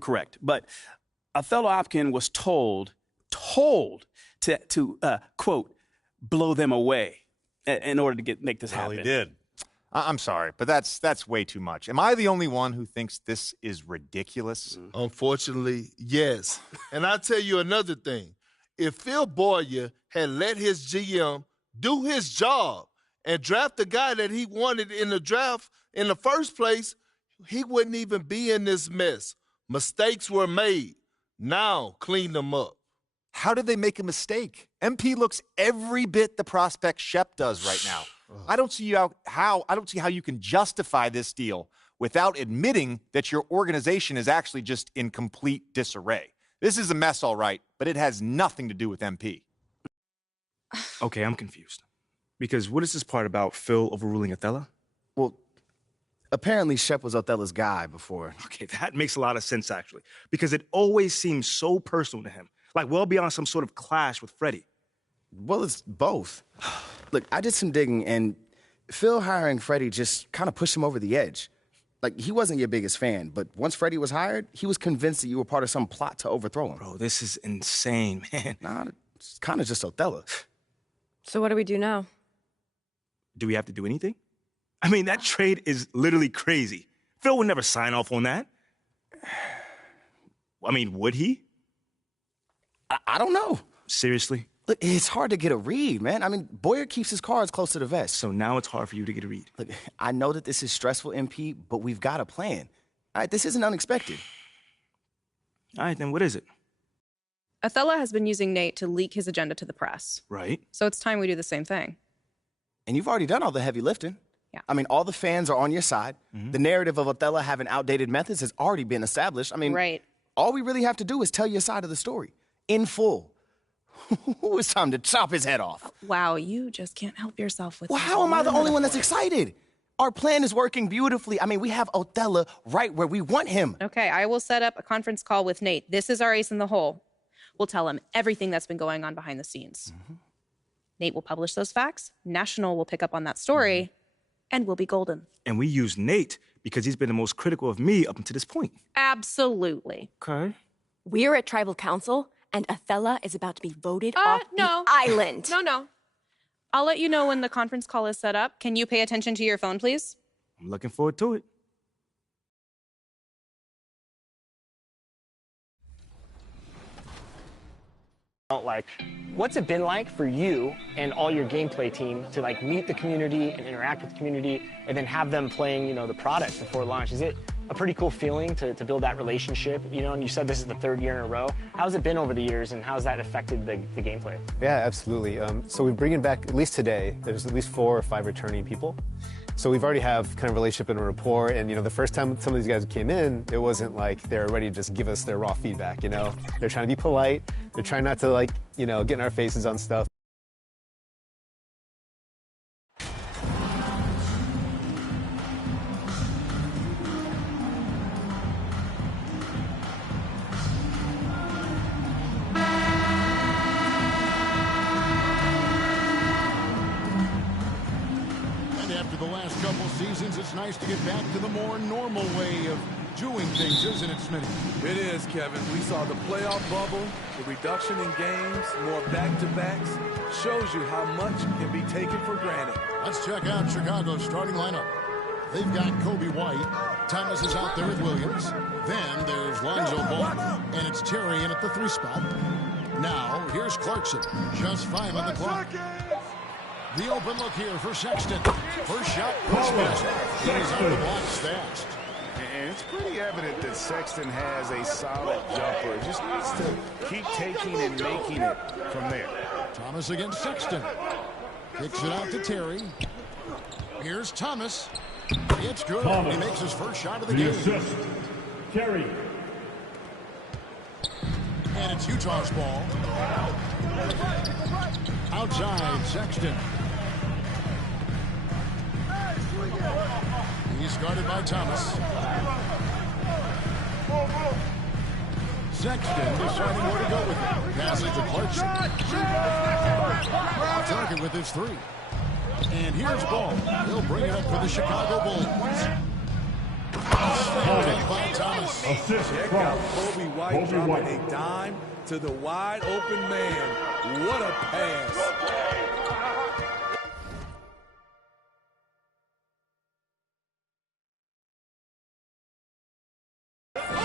correct. But Othello Opkin was told to quote, blow them away in order to make this happen. Well, he did. I'm sorry, but that's way too much. Am I the only one who thinks this is ridiculous? Unfortunately, yes. And I'll tell you another thing. If Phil Boyer had let his GM do his job and draft the guy that he wanted in the draft in the first place, he wouldn't even be in this mess. Mistakes were made. Now clean them up. How did they make a mistake? MP looks every bit the prospect Shep does right now. I don't see how you can justify this deal without admitting that your organization is actually just in complete disarray. This is a mess, all right, but it has nothing to do with MP. Okay, I'm confused. Because what is this part about Phil overruling Othello? Well, apparently Shep was Othello's guy before. Okay, that makes a lot of sense, actually. Because it always seems so personal to him. Like well beyond some sort of clash with Freddie. Well, it's both. Look, I did some digging, and Phil hiring Freddie just kind of pushed him over the edge. Like, he wasn't your biggest fan, but once Freddie was hired, he was convinced that you were part of some plot to overthrow him. Bro, this is insane, man. Nah, it's kind of just Othello. So what do we do now? Do we have to do anything? I mean, that trade is literally crazy. Phil would never sign off on that. I mean, would he? I don't know. Seriously? Look, it's hard to get a read, man. I mean, Boyer keeps his cards close to the vest. So now it's hard for you to get a read. Look, I know that this is stressful, MP, but we've got a plan. All right, this isn't unexpected. All right, then what is it? Othello has been using Nate to leak his agenda to the press. Right. So it's time we do the same thing. And you've already done all the heavy lifting. Yeah. I mean, all the fans are on your side. Mm-hmm. The narrative of Othello having outdated methods has already been established. I mean, right. All we really have to do is tell your side of the story in full. It's time to chop his head off. Wow, you just can't help yourself with Well, how am I the only one that's excited? Our plan is working beautifully. I mean, we have Othello right where we want him. Okay, I will set up a conference call with Nate. This is our ace in the hole. We'll tell him everything that's been going on behind the scenes. Mm-hmm. Nate will publish those facts. National will pick up on that story, and we'll be golden. And we use Nate because he's been the most critical of me up until this point. Absolutely. Okay. We're at Tribal Council, and Othello is about to be voted off the island. No. I'll let you know when the conference call is set up. Can you pay attention to your phone, please? I'm looking forward to it. Like, what's it been like for you and all your gameplay team to like meet the community and interact with the community and then have them playing, the product before launch? Is it a pretty cool feeling to build that relationship, and you said this is the third year in a row. How's it been over the years and how's that affected the gameplay? Yeah, absolutely. So we're bringing back, at least today, there's at least 4 or 5 returning people. So we've already have kind of relationship and a rapport, and the first time some of these guys came in, it wasn't like they're ready to just give us their raw feedback, They're trying to be polite, they're trying not to get in our faces on stuff. Seasons, it's nice to get back to the more normal way of doing things, isn't it, Smitty? It is, Kevin. We saw the playoff bubble, the reduction in games, more back-to-backs. Shows you how much can be taken for granted. Let's check out Chicago's starting lineup. They've got Kobe White. Thomas is out there with Williams. Then there's Lonzo Ball, and it's Terry in at the 3 spot. Now, here's Clarkson. Just 5 on the clock. The open look here for Sexton. First shot, push miss. He's on the block fast. And it's pretty evident that Sexton has a solid jumper. Just needs to keep taking and making it from there. Thomas against Sexton. Kicks it out to Terry. Here's Thomas. It's good. Thomas. He makes his first shot of the game. Assist. Terry. And it's Utah's ball. Outside, Sexton. He's guarded by Thomas. Sexton deciding where to go with it. Passes to Clarkson. Off target with his 3. And here's Ball. He'll bring it up for the Chicago Bulls. Check out Kobe White dropping a dime to the wide open man. What a pass.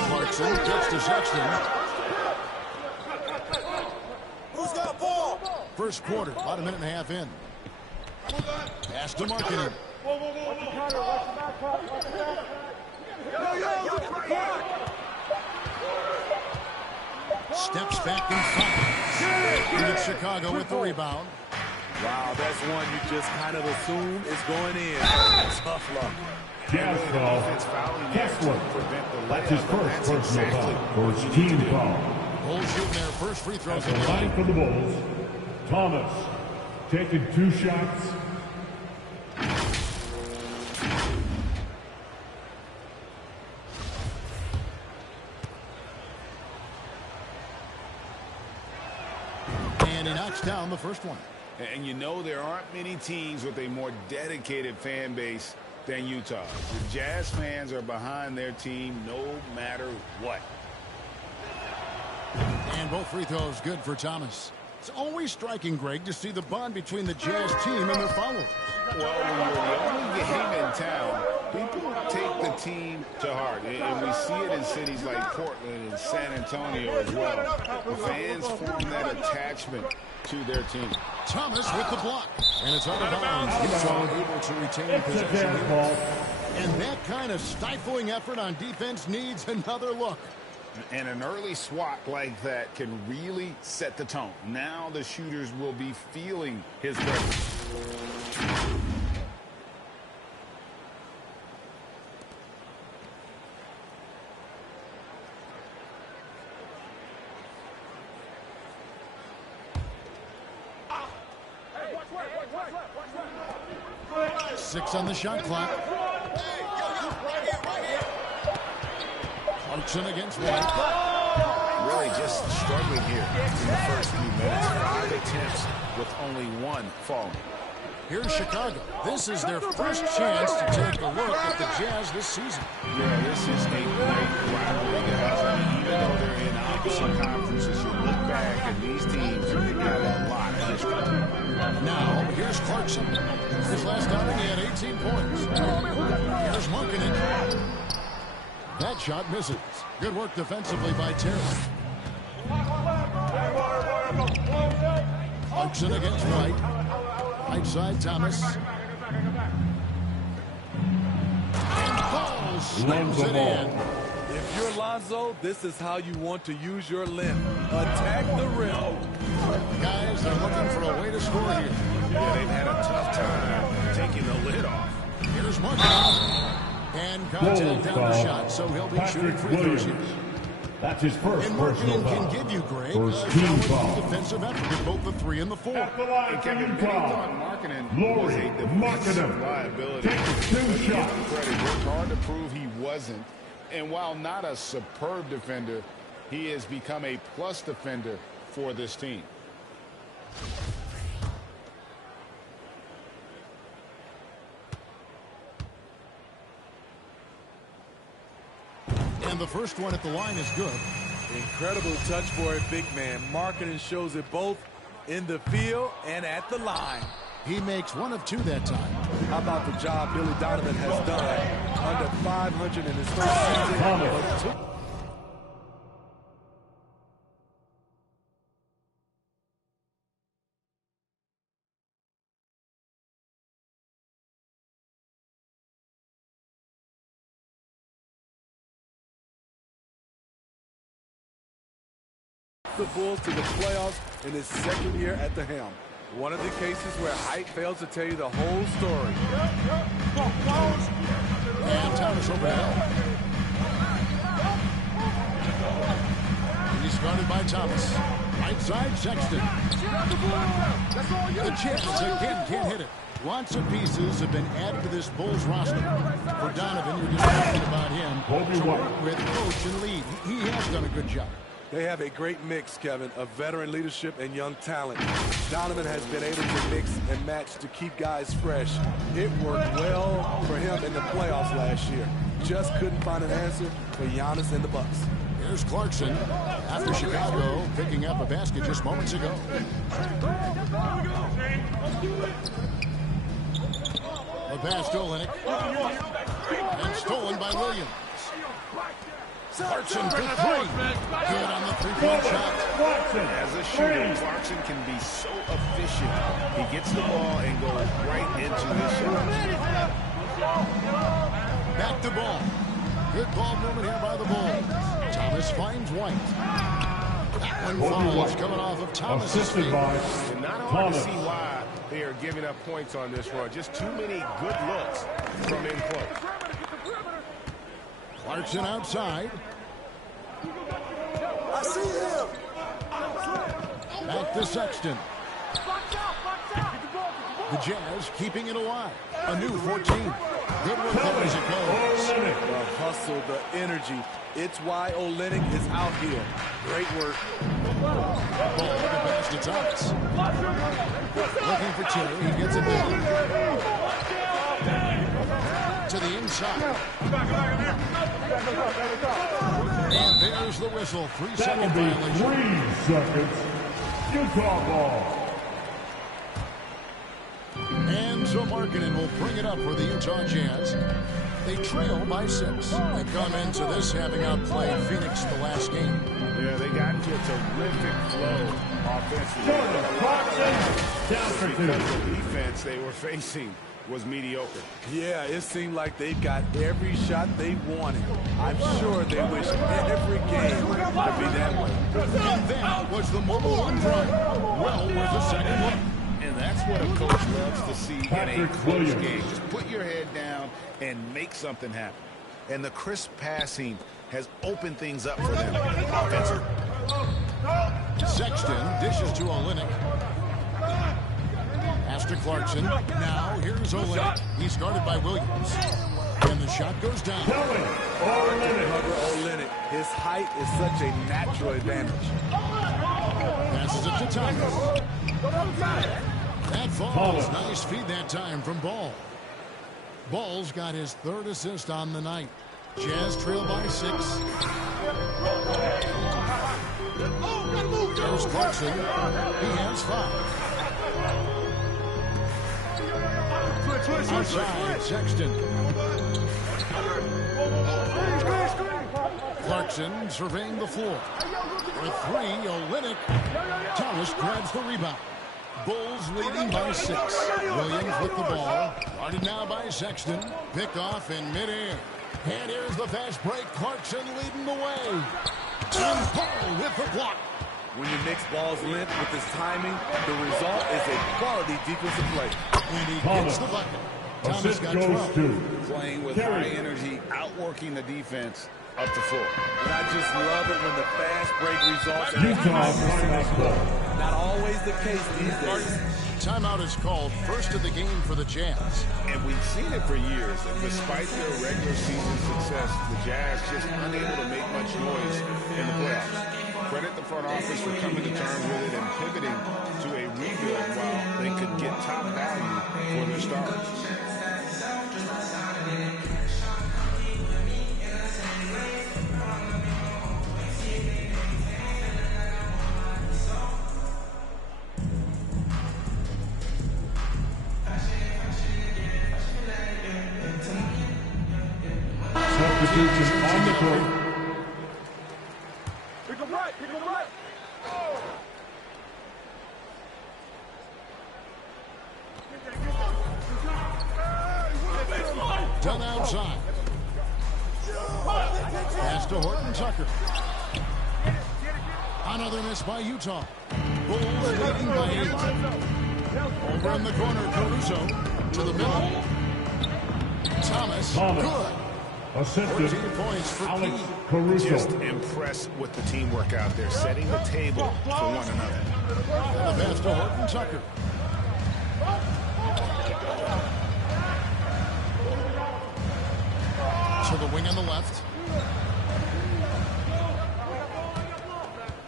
Clarkson gets to Sexton. Who's got ball? First quarter, about a minute and a half in. Pass to Markkanen. Steps back in front. And it's Chicago with the rebound. Wow, that's one you just kind of assume is going in. Tough luck. Jazz foul. Kessler. That's his first personal foul. First team foul. Bulls shooting their first free throws. At the line for the Bulls, Thomas taking 2 shots. And he knocks down the first one. And you know there aren't many teams with a more dedicated fan base than Utah. The Jazz fans are behind their team no matter what. And both free throws good for Thomas. It's always striking, Greg, to see the bond between the Jazz team and their followers. Well, when you're the only game in town, people take the team to heart. And we see it in cities like Portland and San Antonio as well. The fans form that attachment to their team. Thomas with the block. And it's out of bounds. Utah able to retain possession. And that kind of stifling effort on defense needs another look. And an early swat like that can really set the tone. Now the shooters will be feeling his presence. Six on the shot clock. Clarkson against White. Really just struggling here in the first few minutes. 5 attempts with only 1 falling. Here's Chicago. This is their first chance to take a look at the Jazz this season. Yeah, this is a great rivalry, guys. I mean, even though they're in opposite conferences, you look back and these teams have got a lot of history. Now, here's Clarkson. His last outing, he had 18 points. Here's Markkanen. That shot misses. Good work defensively by Terry. Clarkson against White. Right side, Thomas. And Paul slams it in. If you're Lonzo, this is how you want to use your length. Attack the rim. Guys, they're looking for a way to score here. Yeah, they've had a tough time taking the lid off. Here's Markkanen. And contact down the shot, so he'll be shooting free throws here. That's his first personal foul. Can give you, Greg, First team foul. defensive effort in both the 3 and the 4. At the line, Kevin, team foul. Markkanen was a defensive liability. Takes 2 shots. Credit worked hard to prove he wasn't. And while not a superb defender, he has become a plus defender for this team. And the first one at the line is good. Incredible touch for a big man. Markkanen shows it both in the field and at the line. He makes 1 of 2 that time. How about the job Billy Donovan has done? Under 500 in his first season. The Bulls to the playoffs in his second year at the helm. One of the cases where height fails to tell you the whole story. And Thomas overhead. He's guarded by Thomas. Right side, Sexton. The Jazz again can't hit it. Lots of pieces have been added to this Bulls roster. For Donovan, you're just talking about him to work with, coach, and lead. He has done a good job. They have a great mix, Kevin, of veteran leadership and young talent. Donovan has been able to mix and match to keep guys fresh. It worked well for him in the playoffs last year. just couldn't find an answer for Giannis and the Bucks. Here's Clarkson after Chicago picking up a basket just moments ago. The pass to Olynyk. And stolen by Williams. Clarkson for three. Good on the three-point shot. As a shooter, Clarkson can be so efficient. He gets the ball and goes right into his shot. Back to Ball. Good ball movement here by the Bulls. Thomas finds White. That one falls coming off of Thomas' feet. And not hard to see why they are giving up points on this run. Just too many good looks from in close. Clarkson outside. I see him. Back to Sexton. The Jazz keeping it alive. A new 14. Good work there as it goes. The hustle, the energy. It's why Olynyk is out here. Great work. Ball to pass to Thomas. Looking for Terry. He gets it down. To the inside. And there's the whistle. 3-second violation. 3 seconds. Utah ball. And so Markkanen will bring it up for the Utah Jazz. They trail by 6. They come into this having outplayed Phoenix the last game. Yeah, they got into a terrific flow offensively. Because the defense they were facing was mediocre. Yeah, it seemed like they got every shot they wanted. I'm sure they wish every game could be that way. And that was the mobile one drive. Well worth a second look. And that's what a coach loves to see in a close game. Just put your head down and make something happen. And the crisp passing has opened things up for them offensively. Sexton dishes to Olynyk. Pass to Clarkson. Now here's Olynyk. He's guarded by Williams. And the shot goes down. Olynyk. His height is such a natural advantage. Passes it to Thomas. That falls. Nice feed that time from Ball. Ball's got his 3rd assist on the night. Jazz trail by 6. There's Clarkson. He has 5. Outside, Sexton. Clarkson surveying the floor. For 3, Olynyk. Thomas grabs the rebound. Bulls leading by 6. Williams with the ball. Guarded now by Sexton. Pick off in midair. And here's the fast break. Clarkson leading the way. And Paul with the block. When you mix ball's length with his timing, the result is a quality defensive play. And he gets the bucket. Thomas got 12. Playing with high energy, outworking the defense up the floor. And I just love it when the fast break results in not always the case these days. Timeout is called, first of the game for the Jazz. And we've seen it for years. And despite their regular season success, the Jazz just unable to make much noise in the playoffs. Credit the front office for coming to terms with it and pivoting to a rebuild while they could get top value for their stars. Substitution on the court. Pick him right. Done outside. Pass to Horton Tucker. Another miss by Utah. Bulls leading by 8. Over in the corner, Caruso to the middle. Thomas. Good. 14 points for Alex Pete. Caruso. Just impressed with the teamwork out there, setting the table for one another. And the pass to Horton Tucker. To the wing on the left.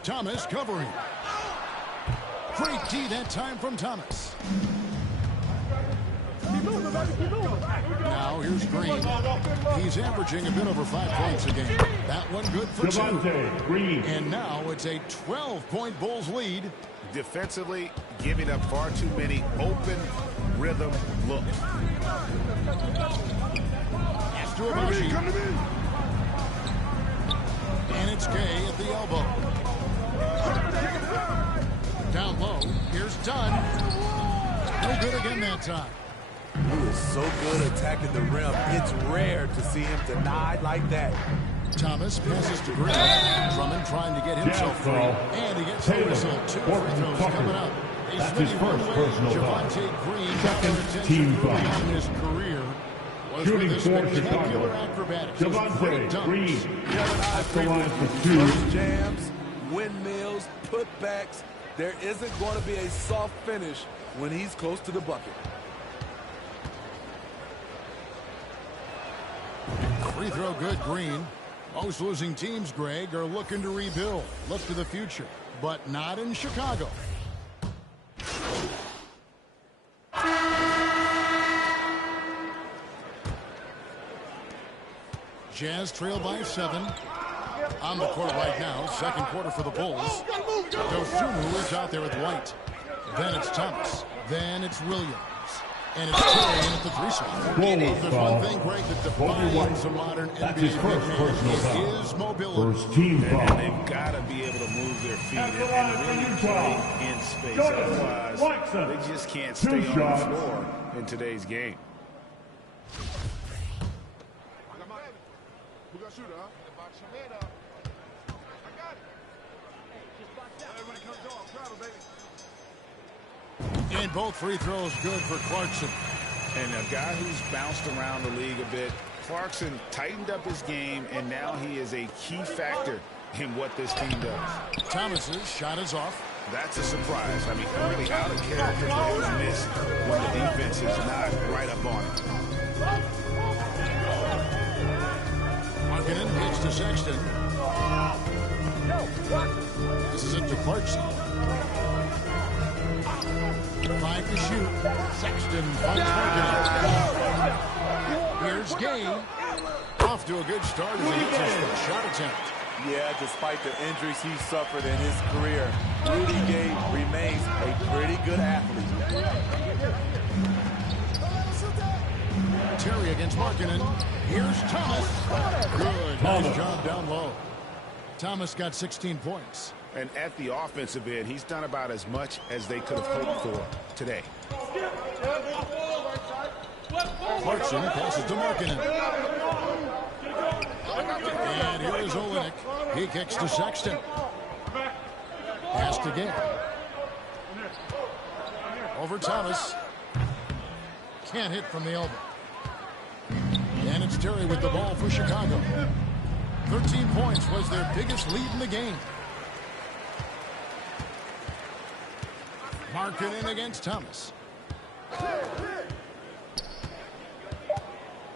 Thomas covering. Great D that time from Thomas. Now here's Green. He's averaging a bit over 5 points a game. That one good for 2. And now it's a 12-point Bulls lead. Defensively, giving up far too many open rhythm looks. Pass to Abashi. And it's Gay at the elbow. Down low. Here's Dunn. No good again that time. He is so good attacking the rim. It's rare to see him denied like that. Thomas passes to Green. Drummond trying to get himself free. And he gets the whistle. 2 free throws coming up. That's his first personal foul. Second team foul. His career was shooting with for his Chicago. acrobatics. Devontae Green at the line for 2. Jams, windmills, putbacks. There isn't going to be a soft finish when he's close to the bucket. Free throw good, Green. Most losing teams, Greg, are looking to rebuild. Look to the future, but not in Chicago. Jazz trail by 7. On the court right now, second quarter for the Bulls. Dosunmu is out there with White. Then it's Thomas. Then it's Williams. And it's Terry in at the 3 spot. There's one thing, Greg, that defines a modern NBA big man. It is mobility. First team foul. And they've got to be able to move their feet and really play in space. Otherwise, they just can't stay on the floor in today's game. And both free throws good for Clarkson. And a guy who's bounced around the league a bit, Clarkson tightened up his game, and now he is a key factor in what this team does. Thomas's shot is off. That's a surprise. I mean, really out of character for his miss when the defense is not right up on it. Markkanen hits to Sexton. This is it to Clarkson. 5 to shoot. Sexton finds Markkanen. Here's Gay. Off to a good start as he hits his first shot attempt. Yeah, despite the injuries he suffered in his career, Rudy Gay remains a pretty good athlete. Terry against Markkanen. Here's Thomas. Good. Nice job down low. Thomas got 16 points. And at the offensive end, he's done about as much as they could have hoped for today. Clarkson passes to Markkanen. And here is Olenek. He kicks to Sexton. Pass to Gay. Over Thomas. Can't hit from the elbow. And it's Terry with the ball for Chicago. 13 points was their biggest lead in the game. Markkanen against Thomas.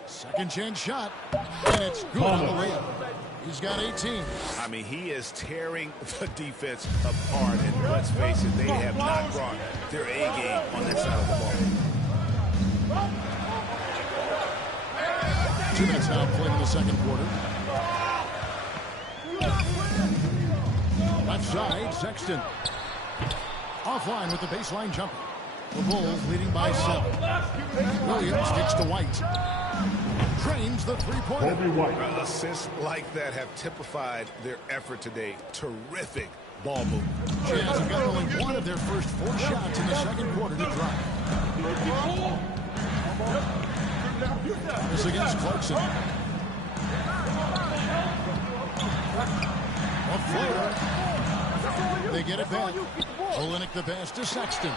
Second chance shot. And it's good on the layup. He's got 18. I mean, he is tearing the defense apart. And let's face it, they have not brought their A game on that side of the ball. 2 minutes now played in the second quarter. Left side, Sexton. Offline with the baseline jumper. The Bulls leading by 7. Williams kicks to White. Drains the three-pointer. Assists like that have typified their effort today. Terrific ball movement. Jazz have got only one of their first 4 shots in the second quarter to drive. Thomas against Clarkson. A floater. They get it back. Olenek the pass to Sexton.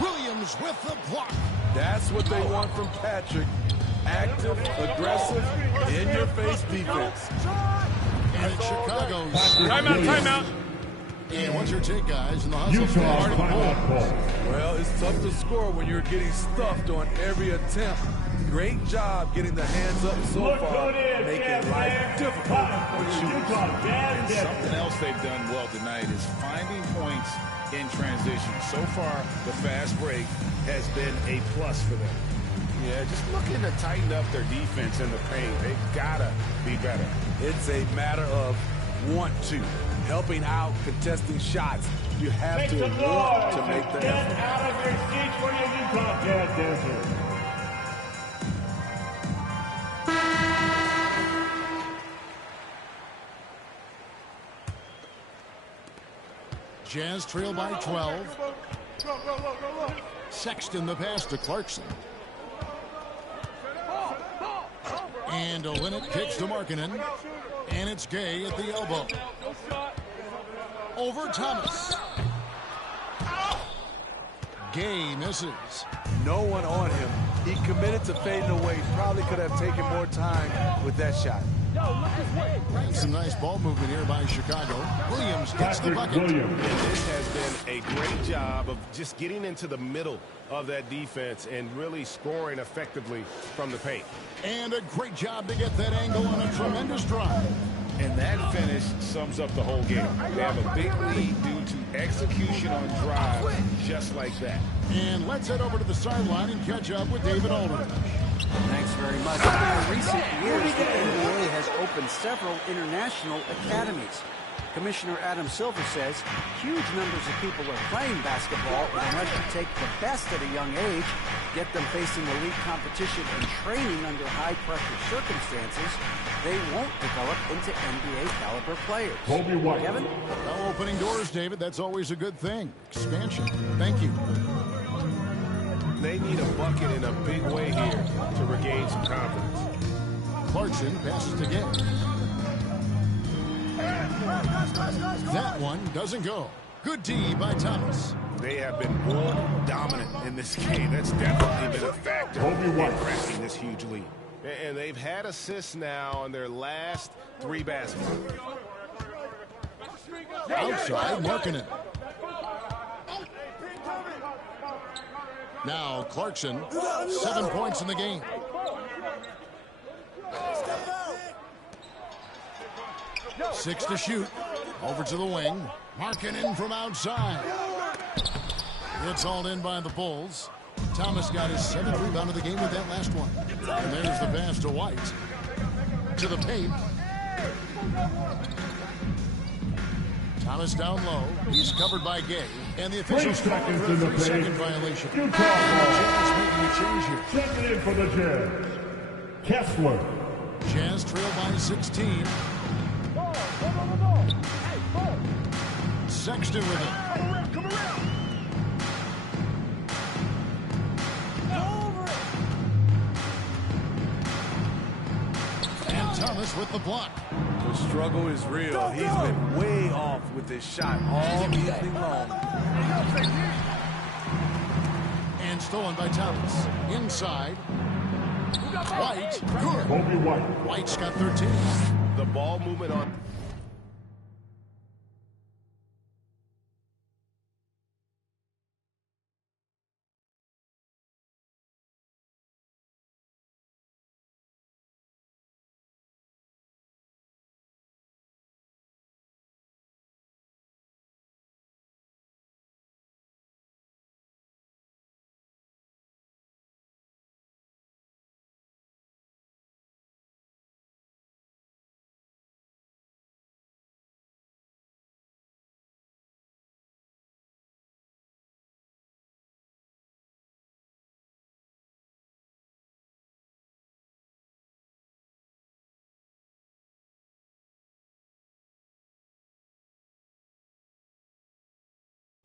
Williams with the block. That's what they want from Patrick. Active, aggressive, in-your-face defense. And it's Chicago's. Timeout. And what's your take, guys? In the hustle Well, it's tough to score when you're getting stuffed on every attempt. Great job getting the hands up so far, making life difficult for the shooters. And something else they've done well tonight is finding points in transition. So far, the fast break has been a plus for them. Yeah, just looking to tighten up their defense in the paint. They've got to be better. It's a matter of want to. Helping out, contesting shots. You have to want to make the effort. Get out of your seats for your new broadcast dancers. Jazz trail by 12. Sexton the pass to Clarkson. And Olynyk kicks to Markkanen. And it's Gay at the elbow. Over Thomas. Gay misses. No one on him. He committed to fading away. Probably could have taken more time with that shot. Some nice ball movement here by Chicago. Williams gets the bucket. And this has been a great job of just getting into the middle of that defense and really scoring effectively from the paint. And a great job to get that angle on a tremendous drive. And that finish sums up the whole game. They have a big lead due to execution on drive, just like that. And let's head over to the sideline and catch up with David Aldridge. Thanks very much. In recent years, the NBA has opened several international academies. Commissioner Adam Silver says huge numbers of people are playing basketball, and unless you take the best at a young age, get them facing elite competition and training under high-pressure circumstances, they won't develop into NBA-caliber players. Kobe White. Kevin? Well, opening doors, David. That's always a good thing. Expansion. Thank you. They need a bucket in a big way here to regain some confidence. Clarkson passes to Gay. That one doesn't go. Good D by Thomas. They have been born dominant in this game. That's definitely been a factor in cracking this huge lead. And they've had assists now on their last 3 baskets. Outside, Markkanen. Now Clarkson, 7 points in the game. Six to shoot. Over to the wing. Markkanen from outside. It's hauled in by the Bulls. Thomas got his 7th rebound of the game with that last one. And there's the pass to White. To the paint. Thomas down low. He's covered by Gay. And the officials call for a 3-second violation. Jazz making a change here. Checking in for the Jazz, Kessler. Jazz trail by 16. Sexton with it. And Thomas with the block. The struggle is real. He's been way off with this shot all evening long. And stolen by Thomas. Inside. White. Good. Kobe White. White's got 13. The ball movement on.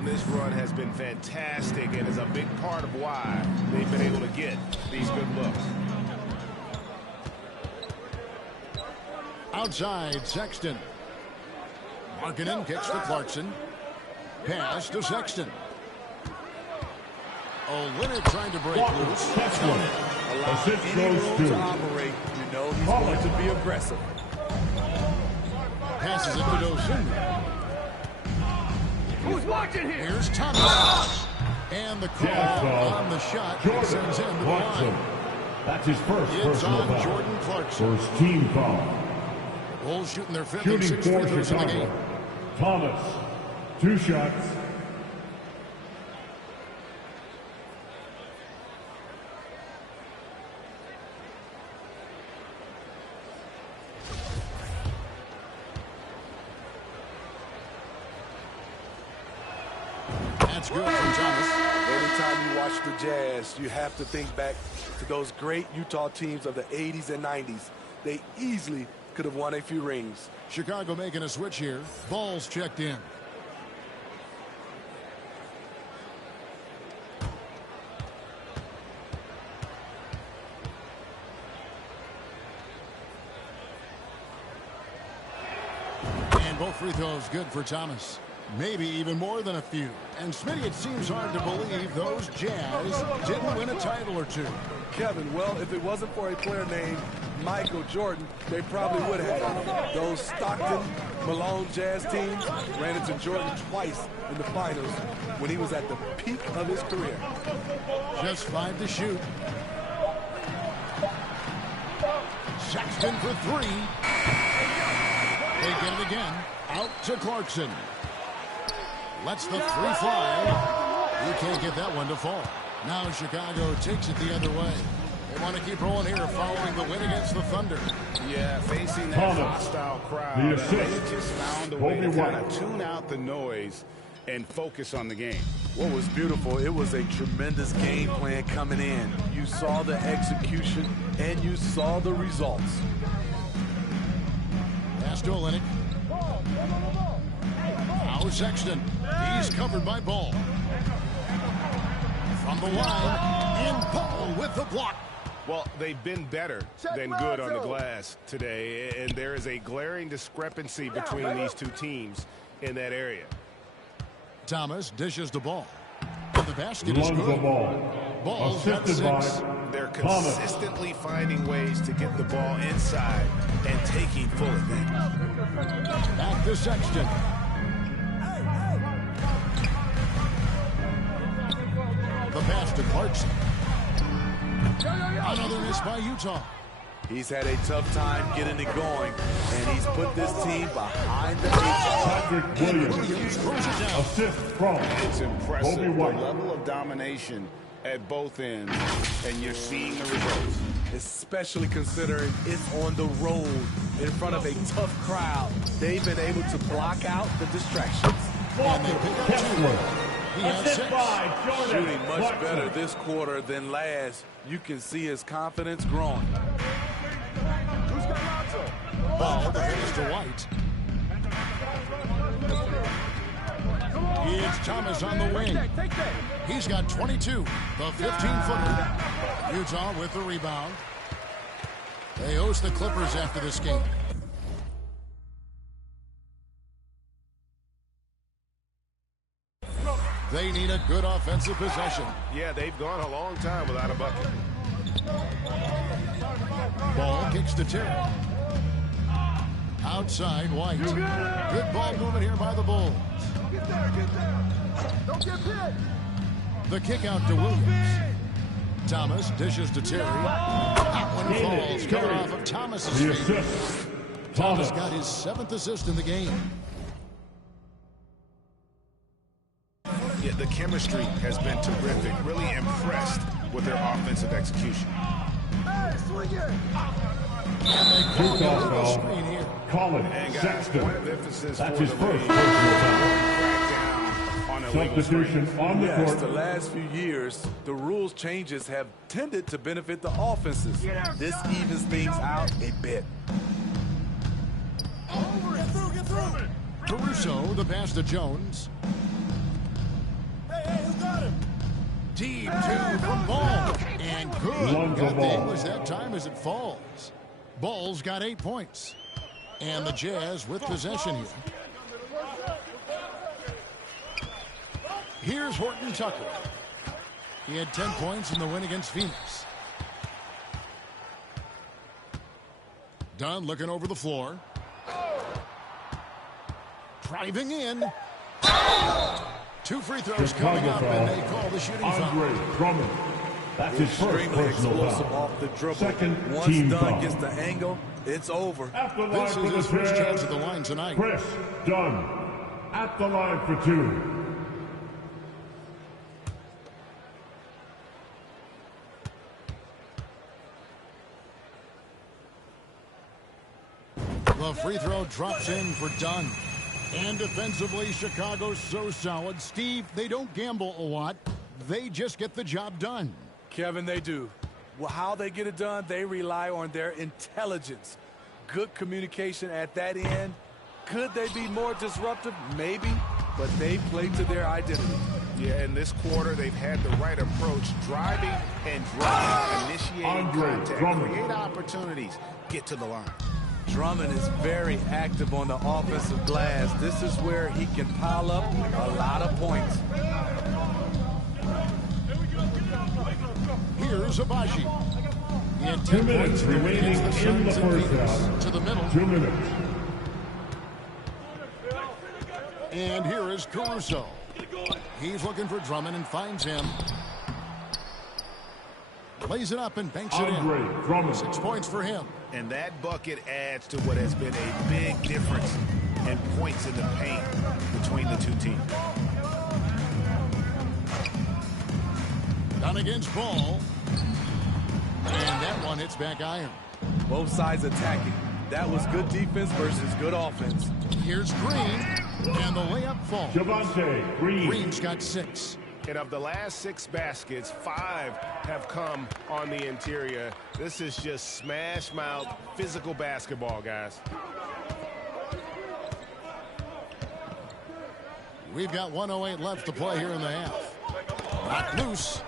This run has been fantastic and is a big part of why they've been able to get these good looks. Outside, Sexton. Markkanen kicks to Clarkson. Pass to Sexton. Olynyk trying to break loose. Allow any room to operate. You know he's going to be aggressive. Passes it to Dosunmu. Who's watching here? Here's Thomas. And the call on the shot sends him to the line. That's his first It's personal on foul. Jordan Clarkson. First team foul. Bulls shooting their 5th and Shooting 6th for free throws in the Chicago. game. Thomas, 2 shots. That's good from Thomas. Anytime you watch the Jazz, you have to think back to those great Utah teams of the 80s and 90s. They easily could have won a few rings. Chicago making a switch here. Ball's checked in. And both free throws good for Thomas. Maybe even more than a few. And Smitty, it seems hard to believe those Jazz didn't win a title or two. Kevin, well, if it wasn't for a player named Michael Jordan, they probably would have. Those Stockton, Malone Jazz teams ran into Jordan twice in the finals when he was at the peak of his career. Just 5 to shoot. Sexton for 3. They get it again. Out to Clarkson. Lets the 3 fly. He can't get that one to fall. Now Chicago takes it the other way. They want to keep rolling here following the win against the Thunder. Yeah, facing that hostile crowd, they just found a way to kind of tune out the noise and focus on the game. What was beautiful, it was a tremendous game plan coming in. You saw the execution and you saw the results. Pass to Olynyk. Now Sexton. He's covered by Ball. From the line, and Ball with the block. Well, they've been better than good on the glass today, and there is a glaring discrepancy between these two teams in that area. Thomas dishes the ball. And the basket is good. Ball's got 6. They're consistently finding ways to get the ball inside and taking full advantage. Back to Sexton. The pass to Clarkson. Another miss by Utah. He's had a tough time getting it going, and he's put this team behind the 8 ball. Patrick Williams assist from It's impressive, Kobe the White. level of domination at both ends, and you're seeing the results. Especially considering it's on the road in front of a tough crowd. They've been able to block out the distractions. And they pick up 2. He has 6. Shooting much better this quarter than last. You can see his confidence growing. Ball defends to White. It's Thomas on the wing. He's got 22, the 15-footer. Utah with the rebound. They host the Clippers after this game. They need a good offensive possession. Yeah, they've gone a long time without a bucket. Ball kicks to Terry. Outside, White. Good ball movement here by the Bulls. Get there. Don't get hit. The kick out to Williams. Thomas dishes to Terry. That one falls, coming off of Thomas's feet. Thomas got his 7th assist in the game. Yeah, the chemistry has been terrific. Really impressed with their offensive execution. Hey, swing it. And they call the screen here. Colin And guys, Sexton. point of emphasis That's for his the first league. personal foul. Crack down on illegal Substitution screens. on the Yes, court. the last few years, the rules changes have tended to benefit the offenses. This evens things out a bit. Get through. Caruso, the pass to Jones. Hey, who got him? Deep 2 from Ball. And good. Lonzo Got the Ball. English that time as it falls. Ball's got 8 points. And the Jazz with possession here. Here's Horton Tucker. He had 10 points in the win against Phoenix. Dunn looking over the floor. Driving in. 2 free throws coming up, and they call the shooting foul. Andre Drummond. That's his first Extremely personal explosive foul. off the dribble. Second Once team Dunn foul. gets the angle, it's over. At the line This for is the his first chance Jazz, at the line tonight. Chris Dunn. At the line for 2. The free throw drops in for Dunn. And defensively, Chicago's so solid. Steve, they don't gamble a lot. They just get the job done. Kevin, they do. Well, how they get it done, they rely on their intelligence. Good communication at that end. Could they be more disruptive? Maybe, but they play to their identity. Yeah, in this quarter, they've had the right approach, driving and driving, initiating contact, create opportunities, get to the line. Drummond is very active on the offensive glass. This is where he can pile up a lot of points. Here's Abaji. He had 2 10 minutes points remaining against the in the Suns and first Phoenix. half. To the middle. 2 minutes. And here is Caruso. He's looking for Drummond and finds him. Plays it up and banks it in. Drummond. 6 points for him. And that bucket adds to what has been a big difference in points in the paint between the two teams. Down against Ball. And that one hits back iron. Both sides attacking. That was good defense versus good offense. Here's Green. And the layup falls. Javante Green. Green's got 6. And of the last 6 baskets, 5 have come on the interior. This is just smash mouth, physical basketball, guys. We've got 1:08 left to play here in the half. Knocked loose.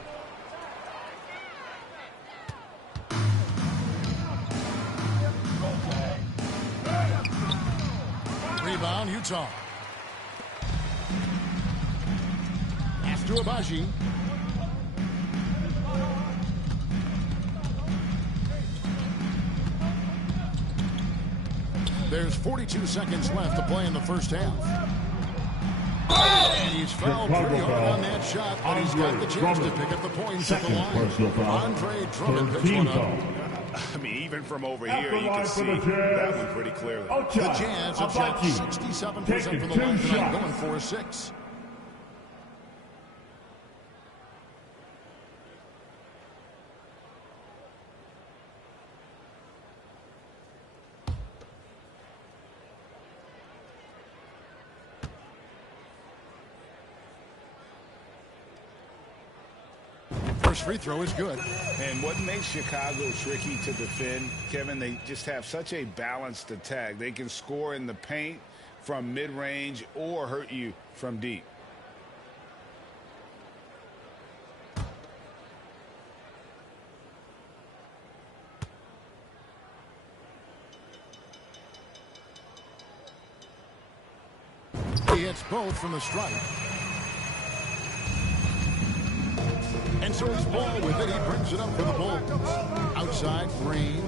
Rebound, Utah. Pass to Abaji. There's 42 seconds left to play in the first half. And he's fouled pretty hard on that shot, but he's got the chance to pick up the points at the line. Andre Drummond picks one up. I mean, even from over here, you can see that one pretty clearly. The Jazz have shot 67% from the line tonight, going for a 6. First free throw is good. And what makes Chicago tricky to defend, Kevin, they just have such a balanced attack. They can score in the paint from mid-range or hurt you from deep. He hits both from the stripe. And so it's Ball with it. He brings it up for the Bulls. Outside, Green.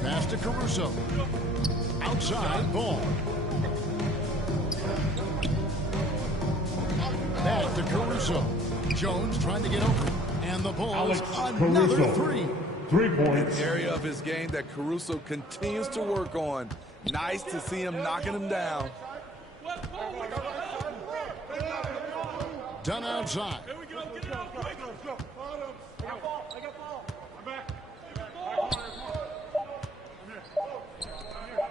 Pass to Caruso. Outside, Ball. Back to Caruso. Jones trying to get open. And the Bulls, another Caruso. 3. 3 points. An area of his game that Caruso continues to work on. Nice to see him knocking him down. Done outside.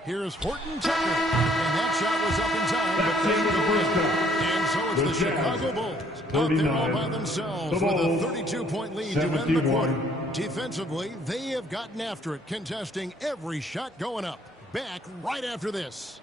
Here's Horton Tucker. And that shot was up in time. But they go in. And so it's the Chicago Bulls out there all by themselves with a 32-point lead to end the quarter. Defensively, they have gotten after it, contesting every shot going up. Back right after this.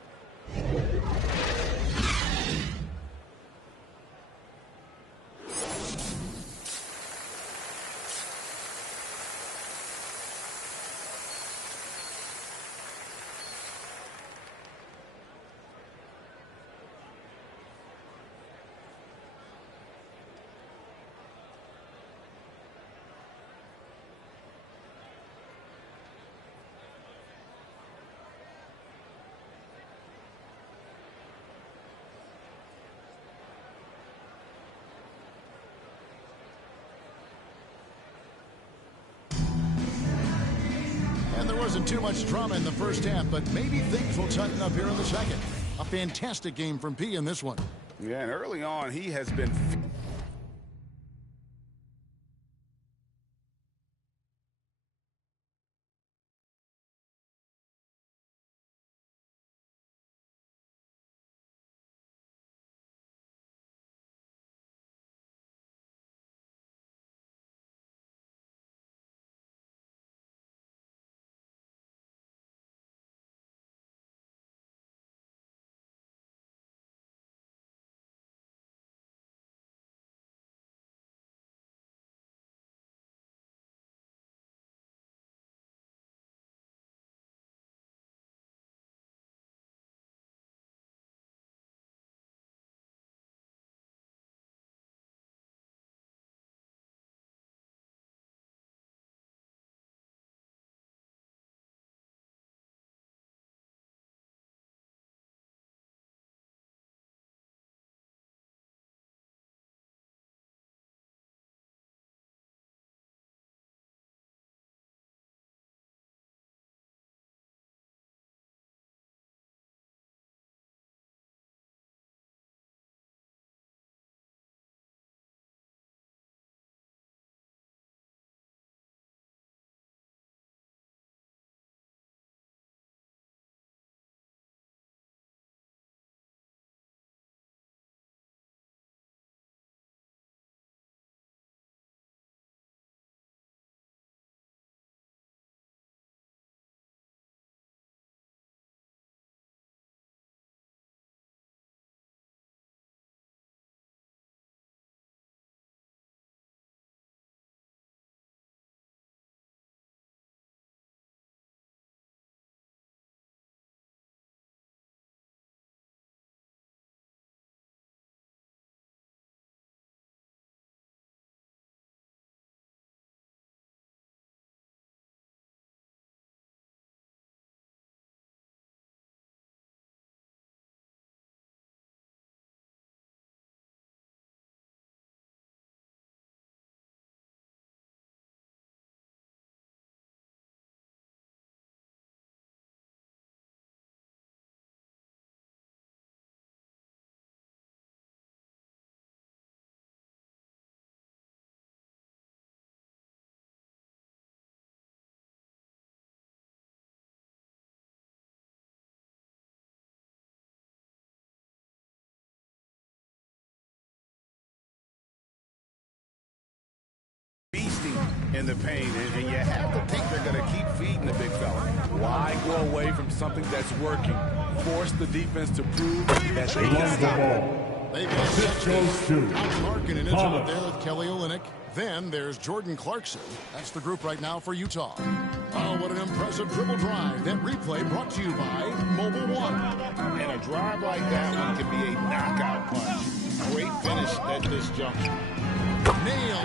And there wasn't too much drama in the first half, but maybe things will tighten up here in the second. A fantastic game from P in this one. Yeah, and early on, he has been in the paint, and you have to think they're going to keep feeding the big fella. Why go away from something that's working? Force the defense to prove that they can stop it. They've got Sexton out Markin and into it there with Kelly Olynyk. Then there's Jordan Clarkson. That's the group right now for Utah. Oh, what an impressive dribble drive. That replay brought to you by Mobile One. And a drive like that one can be a knockout punch. Great finish at this juncture. Nailed.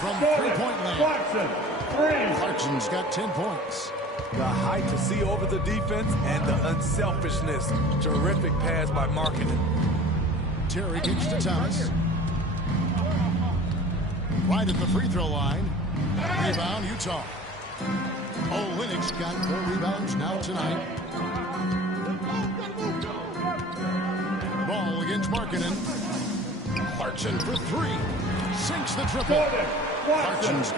From three-point land. Clarkson's got 10 points. The height to see over the defense and the unselfishness. Terrific pass by Markkanen. Terry kicks to Thomas. Right at the free throw line. Rebound, Utah. Olynyk's got 4 rebounds now tonight. Ball against Markkanen. Clarkson for 3. Sinks the triple. Clarkson's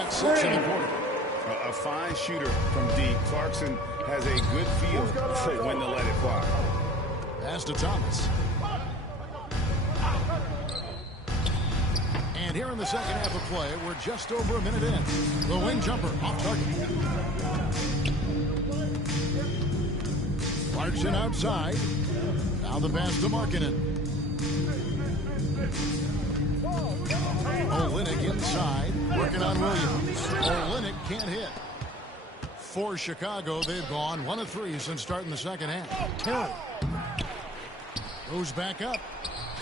Got 6 in the quarter. A fine shooter from deep. Clarkson has a good feel for when to let it fly. Pass to Thomas. And here in the second half of play, we're just over a minute in. The wing jumper off target. Clarkson outside. Now the pass to Markkanen. Olynyk inside, working on Williams. Olynyk can't hit. For Chicago, they've gone 1 of 3 since starting the second half. Terry goes back up,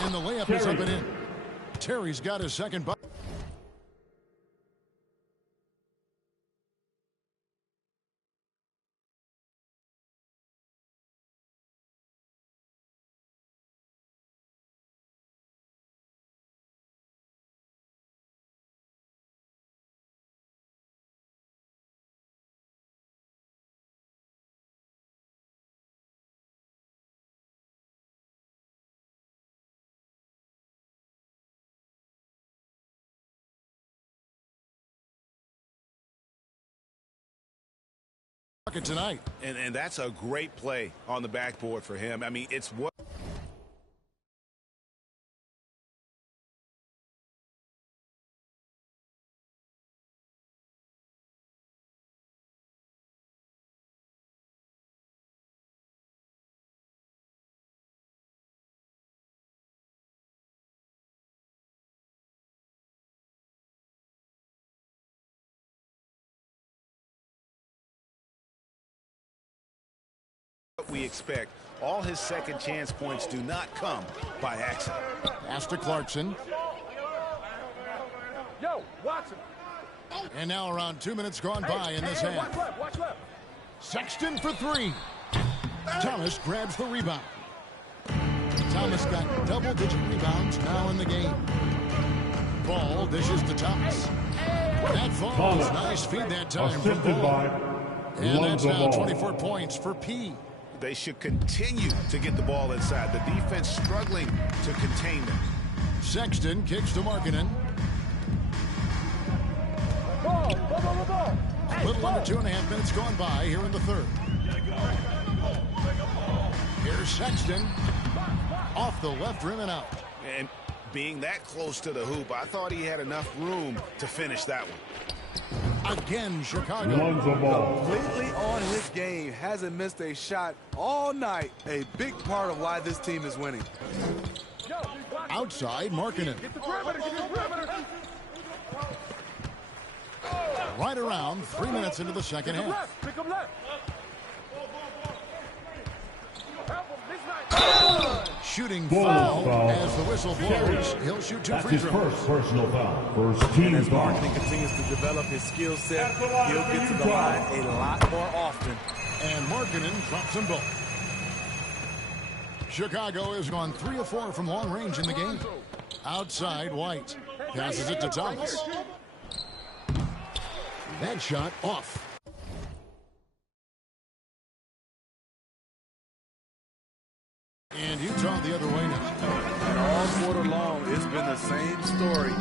and the layup is up and in. Terry's got his second bucket. Tonight. And that's a great play on the backboard for him. I mean, it's what we expect. All his second chance points do not come by accident. Pass to Clarkson. Yo, watch him. And now around 2 minutes gone by in this half. Watch left. Sexton for 3. Thomas grabs the rebound. Thomas got double-digit rebounds now in the game. Ball dishes to Thomas. That falls. Nice feed that time from Ball. And that's now 24 points for P. They should continue to get the ball inside. The defense struggling to contain them. Sexton kicks to Markkanen. Ball. A little under 2.5 minutes gone by here in the third. Here's Sexton. Off the left rim and out. And being that close to the hoop, I thought he had enough room to finish that one. Again, Chicago. Completely on his game. Hasn't missed a shot all night. A big part of why this team is winning. Outside, Markkanen. Right around 3 minutes into the second half. Shooting foul as the whistle blows. He'll shoot 2 free throws. First personal foul. First team As foul. Markkanen continues to develop his skill set, he'll get to the line a lot more often. And Markkanen drops them both. Chicago has gone 3 of 4 from long range in the game. Outside, White passes it to Thomas. That shot off. And Utah the other way now. And all quarter long, it's been the same story.